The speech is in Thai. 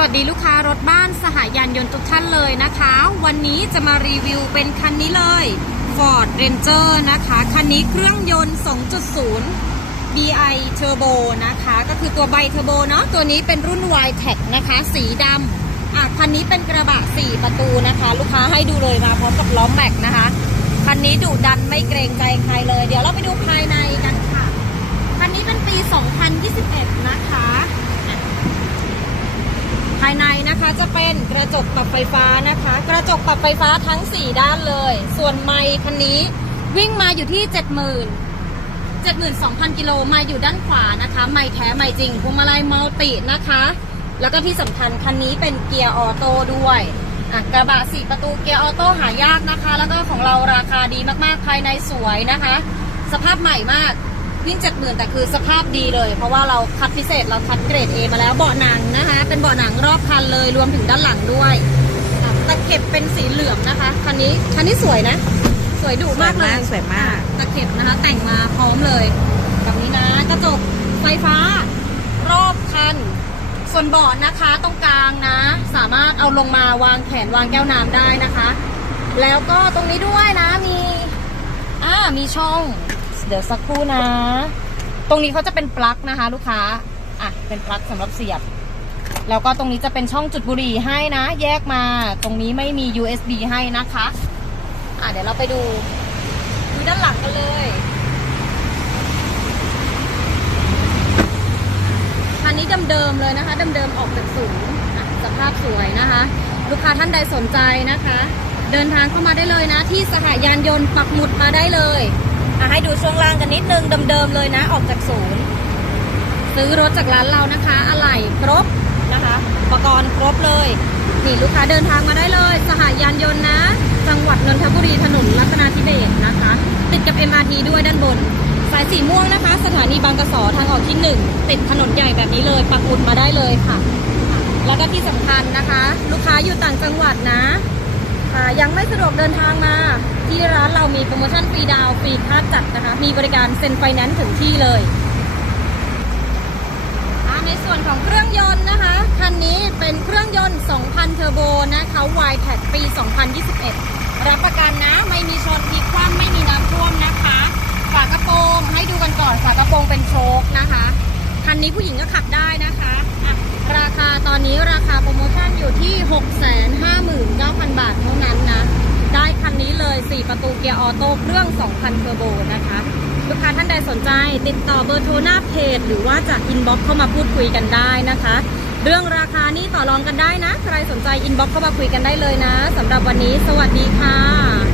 สวัสดีลูกค้ารถบ้านสหายานยนต์ทุกท่านเลยนะคะ วันนี้จะมารีวิวเป็นคันนี้เลย Ford Ranger นะคะ คันนี้เครื่องยนต์ 2.0 DI Turbo นะคะ ก็คือตัวใบเทอร์โบเนาะตัวนี้เป็นรุ่น y t e c นะคะ สีดำอะคันนี้เป็นกระบะ 4 ประตูนะคะ ลูกค้าให้ดูเลยมาพร้อมกับล้อแม็กนะคะ คันนี้ดุดันไม่เกรงใจใครเลย เดี๋ยวเราไปดูภายในกันค่ะ คันนี้เป็นปี 2021 นะคะายในนะคะจะเป็นกระจกปรับไฟฟ้านะคะ กระจกปรับไฟฟ้าทั้ง 4 ด้านเลย ส่วนไมค์คันนี้วิ่งมาอยู่ที่ 70,000 72,000กิโลไมค์อยู่ด้านขวานะคะ ไมค์แท้ไมค์จริงพวงมาลัยมัลตินะคะ แล้วก็ที่สำคัญคันนี้เป็นเกียร์ออโต้ด้วยอะกระบะ4ประตูเกียร์ออโต้หายากนะคะ แล้วก็ของเราราคาดีมากๆภายในสวยนะคะ สภาพใหม่มาก วิ่งเจ็ดหมื่นแต่คือสภาพดีเลย เพราะว่าเราคัดพิเศษเราคัดเกรด A มาแล้วเบาะหนังนะคะ เป็นเบาะหนังรอบคันเลยรวมถึงด้านหลังด้วยอะตะเข็บเป็นสีเหลืองนะคะคันนี้คันนี้สวยนะ สวยดุมากเลยสวยมากตะเข็บนะคะ แต่งมาพร้อมเลยแบบนี้นะกระจกไฟฟ้ารอบคัน ส่วนเบาะนะคะตรงกลางนะ สามารถเอาลงมาวางแขนวางแก้วน้ำได้นะคะ แล้วก็ตรงนี้ด้วยนะมีอ่ามีช่อง เดี๋ยวสักครู่นะ ตรงนี้เขาจะเป็นปลั๊กนะคะ ลูกค้า อะ เป็นปลั๊กสำหรับเสียบ แล้วก็ตรงนี้จะเป็นช่องจุดบุหรี่ให้นะ แยกมา ตรงนี้ไม่มี USB ให้นะคะ อะ เดี๋ยวเราไปดูดูด้านหลังกันเลยคันนี้เดิมๆเลยนะคะ เดิมๆออกจากศูนย์สภาพสวยนะคะ ลูกค้าท่านใดสนใจนะคะ เดินทางเข้ามาได้เลยนะ ที่สหายานยนต์ปักหมุดมาได้เลย อะให้ดูช่วงล่างกันนิดนึงเดิมๆเลยนะ ออกจากศูนย์ ซื้อรถจากร้านเรานะคะ อะไหล่ครบนะคะ อุปกรณ์ครบเลยนี่ลูกค้าเดินทางมาได้เลย สหายานยนต์นะ จังหวัดนนทบุรีถนนรัตนาธิเบศนะคะ ติดกับ MRT ด้วยด้านบน สายสีม่วงนะคะ สถานีบางกะสอทางออกที่ 1 ติดถนนใหญ่แบบนี้เลยปักหมุดมาได้เลยค่ะ แล้วก็ที่สำคัญนะคะ ลูกค้าอยู่ต่างจังหวัดนะ ยังไม่สะดวกเดินทางมา ที่ร้านเรามีโปรโมชั่นฟรีดาวฟรีค่าจัดนะคะ มีบริการเซ็นไฟแนนซ์ถึงที่เลย ในส่วนของเครื่องยนต์นะคะ คันนี้เป็นเครื่องยนต์ 2,000 เทอร์โบนะคะ y t e c ปี 2021 รับประกันนะไม่มีชนพลิกคว่ำไม่มีน้ำท่วมนะคะ ฝากระโปรงให้ดูกันก่อนฝากระโปรงเป็นโชคนะคะ คันนี้ผู้หญิงก็ขับได้นะคะะราคาตอนนี้ราคาโปรโมชั่นอยู่ที่ 6 5 0 0 0 บาทเท่านั้นนะ ได้คันนี้เลย 4 ประตูเกียร์ออโต้เครื่อง 2,000เทอร์โบนะคะ ลูกค้าท่านใดสนใจ ติดต่อเบอร์โทรหน้าเพจ หรือว่าจะอินบ็อกเข้ามาพูดคุยกันได้นะคะ เรื่องราคานี่ต่อรองกันได้นะ ใครสนใจอินบ็อกเข้ามาคุยกันได้เลยนะสำหรับวันนี้ สวัสดีค่ะ